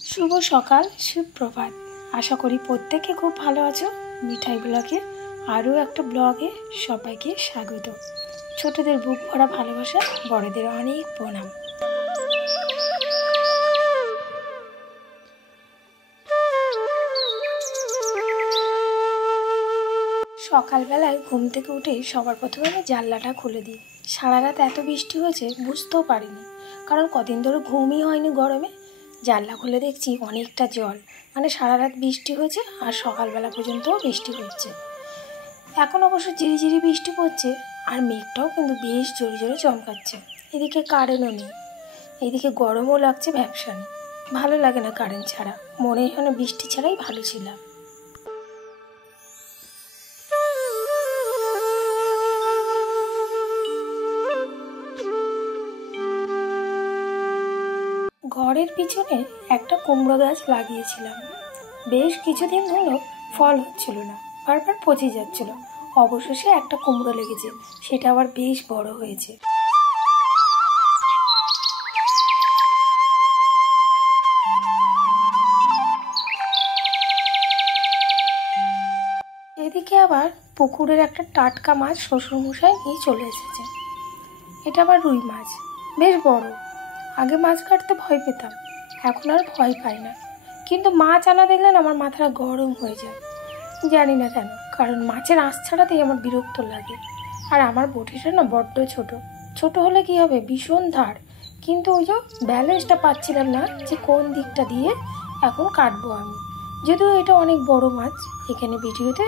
শুভ সকাল, সুপ্রভাত। আশা করি প্রত্যেকে খুব ভালো আছো। মিঠাই ব্লগে আরও একটা ব্লগে সবাইকে স্বাগত। ছোটদের বুক ভরা ভালোবাসা, বড়দের অনেক প্রণাম। সকালবেলায় ঘুম থেকে উঠে সবার প্রথমে আমি জানলাটা খুলে দিই। সারা রাত এত বৃষ্টি হয়েছে বুঝতেও পারিনি, কারণ কদিন ধরে ঘুমই হয়নি গরমে। জানলা খুলে দেখছি অনেকটা জল, মানে সারা রাত বৃষ্টি হয়েছে আর সকালবেলা পর্যন্তও বৃষ্টি হচ্ছে। এখন অবশ্য ঝিরিঝিরি বৃষ্টি পড়ছে আর মেঘটাও কিন্তু বেশ জোরে জোরে চমকাচ্ছে। এদিকে কারেন্টও নেই, এদিকে গরমও লাগছে ভ্যাপসানি। ভালো লাগে না কারেন্ট ছাড়া, মনে হয় না বৃষ্টি ছাড়াই ভালো ছিলাম। ঘরের পিছনে একটা কুমড়ো গাছ লাগিয়েছিলাম, বেশ কিছুদিন হলো ফল হচ্ছিল না, বারবার পচে যাচ্ছিল। অবশেষে একটা কুমড়ো লেগেছে, সেটা আবার বেশ বড় হয়েছে। এদিকে আবার পুকুরের একটা টাটকা মাছ শ্বশুরমশাই নিয়ে চলে এসেছে। এটা আবার রুই মাছ, বেশ বড়। আগে মাছ কাটতে ভয় পেতাম, এখন আর ভয় পাই না, কিন্তু মাছ আনা দেখলে না আমার মাথাটা গরম হয়ে যায়। জানি না কেন, কারণ মাছের আঁশ ছাড়াতেই আমার বিরক্ত লাগে। আর আমার বটিটা না বড্ড ছোট। ছোট হলে কি হবে, ভীষণ ধার, কিন্তু ওই যে ব্যালেন্সটা পাচ্ছিলাম না যে কোন দিকটা দিয়ে এখন কাটবো আমি। যদিও এটা অনেক বড় মাছ, এখানে ভিডিওতে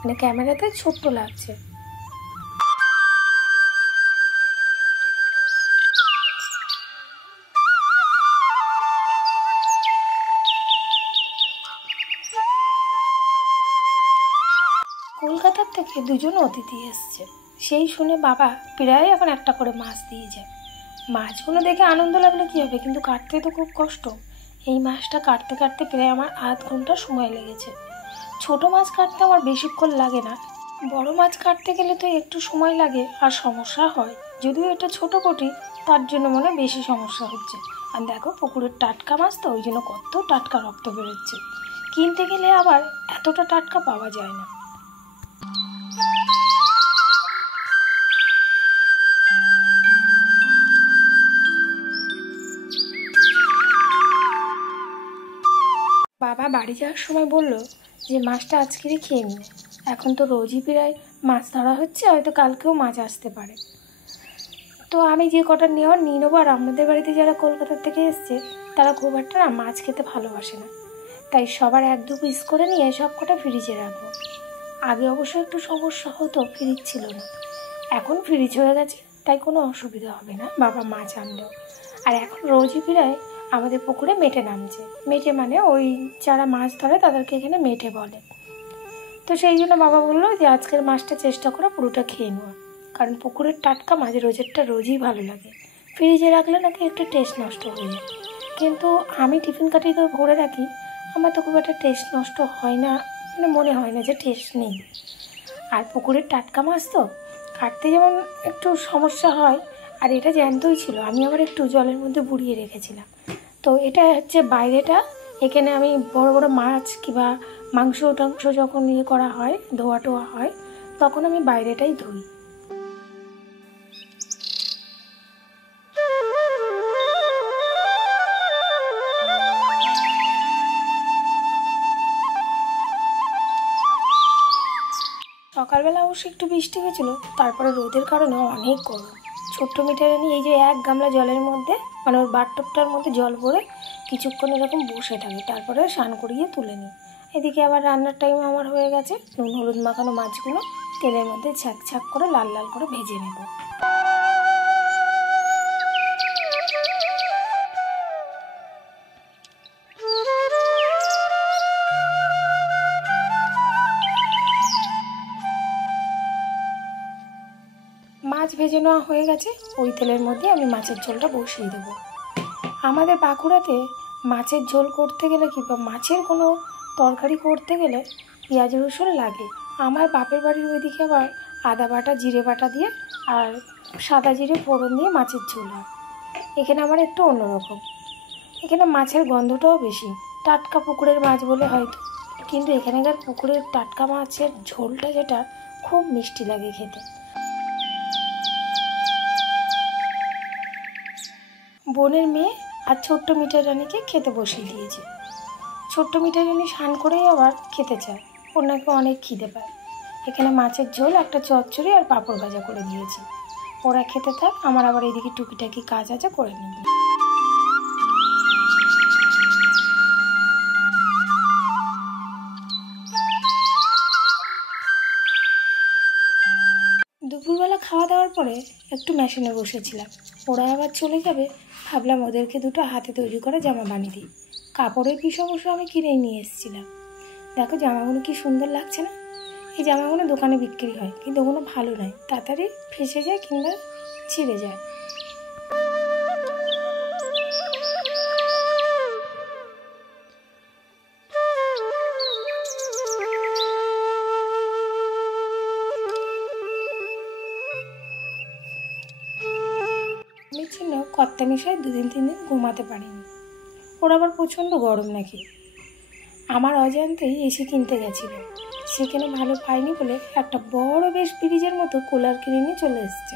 মানে ক্যামেরাতে ছোট্ট লাগছে। কলকাতার থেকে দুজন অতিথি এসছে, সেই শুনে বাবা প্রায় এখন একটা করে মাছ দিয়ে যায়। মাছগুলো দেখে আনন্দ লাগলে কী হবে, কিন্তু কাটতে তো খুব কষ্ট। এই মাছটা কাটতে কাটতে প্রায় আমার আধ ঘন্টা সময় লেগেছে। ছোট মাছ কাটতে আমার বেশিক্ষণ লাগে না, বড় মাছ কাটতে গেলে তো একটু সময় লাগে আর সমস্যা হয়। যদিও এটা ছোট বটি, তার জন্য মনে বেশি সমস্যা হচ্ছে। আর দেখো পুকুরের টাটকা মাছ তো, ওই জন্য কত টাটকা রক্ত বেরোচ্ছে। কিনতে গেলে আবার এতটা টাটকা পাওয়া যায় না। বাবা বাড়ি যাওয়ার সময় বলল যে মাছটা আজকেরই খেয়ে নিও। এখন তো রোজই প্রায় মাছ ধরা হচ্ছে, হয়তো কালকেও মাছ আসতে পারে। তো আমি যে কটা নিয়ে নেবো। আর আমাদের বাড়িতে যারা কলকাতার থেকে এসছে তারা খুব একটা না মাছ খেতে ভালোবাসে না, তাই সবার এক দু পিস করে নিয়ে সব কটা ফ্রিজে রাখবো। আগে অবশ্য একটু সমস্যা হতো, ফ্রিজ ছিল না, এখন ফ্রিজ হয়ে গেছে, তাই কোনো অসুবিধা হবে না বাবা মাছ আনলেও। আর এখন রোজই প্রায় আমাদের পুকুরে মেঠে নামছে। মেঠে মানে ওই যারা মাছ ধরে তাদেরকে এখানে মেঠে বলে। তো সেই জন্য বাবা বললো যে আজকের মাছটা চেষ্টা করে পুরোটা খেয়ে নেওয়া, কারণ পুকুরের টাটকা মাছ রোজেরটা রোজই ভালো লাগে। ফ্রিজে রাখলে নাকি একটু টেস্ট নষ্ট হয়ে যায়, কিন্তু আমি টিফিন কাটিয়ে তো ভরে রাখি, আমার তো খুব একটা টেস্ট নষ্ট হয় না, মানে মনে হয় না যে টেস্ট নেই। আর পুকুরের টাটকা মাছ তো কাটতে যেমন একটু সমস্যা হয়, আর এটা জ্যান্তই ছিল, আমি আবার একটু জলের মধ্যে বুড়িয়ে রেখেছিলাম। তো এটা হচ্ছে বাইরেটা, এখানে আমি বড় বড় মাছ কিংবা মাংস টাংস যখন করা হয়, ধোয়া টোয়া হয়, তখন আমি বাইরেটাই ধুই। সকালবেলা অবশ্য একটু বৃষ্টি হয়েছিল, তারপরে রোদের কারণে অনেক গরম। ছোট্ট মিটারে নিয়ে এই যে এক গামলা জলের মধ্যে, মানে ওর বাথটবটার মধ্যে জল ভরে কিছুক্ষণ এরকম বসে থাকে, তারপরে স্নান করিয়ে তুলে নিই। এদিকে আবার রান্নার টাইম আমার হয়ে গেছে। নুন হলুদ মাখানো মাছগুলো তেলের মধ্যে ছ্যাক ছ্যাক করে লাল লাল করে ভেজে নেব। মাছ ভেজে নেওয়া হয়ে গেছে, ওই তেলের মধ্যে আমি মাছের ঝোলটা বসিয়ে দেবো। আমাদের বাঁকুড়াতে মাছের ঝোল করতে গেলে কিংবা মাছের কোনো তরকারি করতে গেলে পেঁয়াজ রসুন লাগে। আমার বাপের বাড়ির ওইদিকে আবার আদা বাটা জিরে বাটা দিয়ে আর সাদা জিরে ফোড়ন দিয়ে মাছের ঝোল হয়। এখানে আমার একটু অন্যরকম, এখানে মাছের গন্ধটাও বেশি, টাটকা পুকুরের মাছ বলে হয়তো, কিন্তু এখানকার পুকুরের টাটকা মাছের ঝোলটা যেটা খুব মিষ্টি লাগে খেতে। বোনের মেয়ে আর ছোট্ট মিঠাই রানীকে খেতে বসিয়ে দিয়েছে। ছোট্ট মিঠাই রানী স্নান করেই আবার খেতে চায়, ওর নাকি অনেক খিদে পায়। এখানে মাছের ঝোল, একটা চচ্চড়ি আর পাঁপড় ভাজা করে দিয়েছি। ওরা খেতে থাক, আমার আবার এইদিকে টুকিটাকি কাজ আছে করে নিই। দুপুরবেলা খাওয়া দাওয়ার পরে একটু মেশিনে বসেছিলাম, ওরা আবার চলে যাবে, ভাবলাম ওদেরকে দুটো হাতে তৈরি করে জামা বানিয়ে দিই। কাপড়ের পিস অবশ্য আমি কিনেই নিয়ে এসেছিলাম। দেখো জামাগুলো কি সুন্দর লাগছে না? এই জামাগুলো দোকানে বিক্রি হয়, কিন্তু ওগুলো ভালো নয়, তাড়াতাড়ি ফেঁসে যায় কিংবা ছিঁড়ে যায়। আমি ছিল কর্তা মিশায় 2-3 দিন ঘুমাতে পারিনি। ওর আবার প্রচণ্ড গরম নাকি। আমার অজান্তেই এসি কিনতে গেছিলো, সেখানে ভালো পাইনি বলে একটা বড় বেশ ফ্রিজের মতো কুলার কিনে নিয়ে চলে এসছে।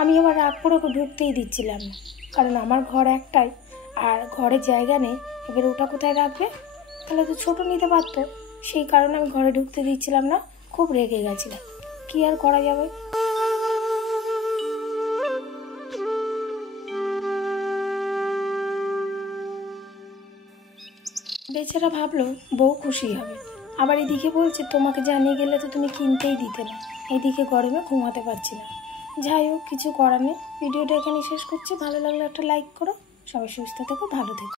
আমি আবার রাগ করে ওকে ঢুকতেই দিচ্ছিলাম না, কারণ আমার ঘর একটাই আর ঘরে জায়গা নেই। এবার ওটা কোথায় রাখবে? তাহলে তো ছোটো নিতে পারতো, সেই কারণে আমি ঘরে ঢুকতে দিচ্ছিলাম না। খুব রেগে গেছিলাম, কী আর করা যাবে। বেচারা ভাবলো বউ খুশি হবে, আবার এদিকে বলছে তোমাকে জানিয়ে গেলে তো তুমি কিনতেই দিতে না, এদিকে গরমে ঘুমাতে পারছি না। যাই হোক, কিছু করার নেই। ভিডিওটা এখানে শেষ করছি, ভালো লাগলে একটা লাইক করো। সবাই সুস্থ থেকো, ভালো থেকো।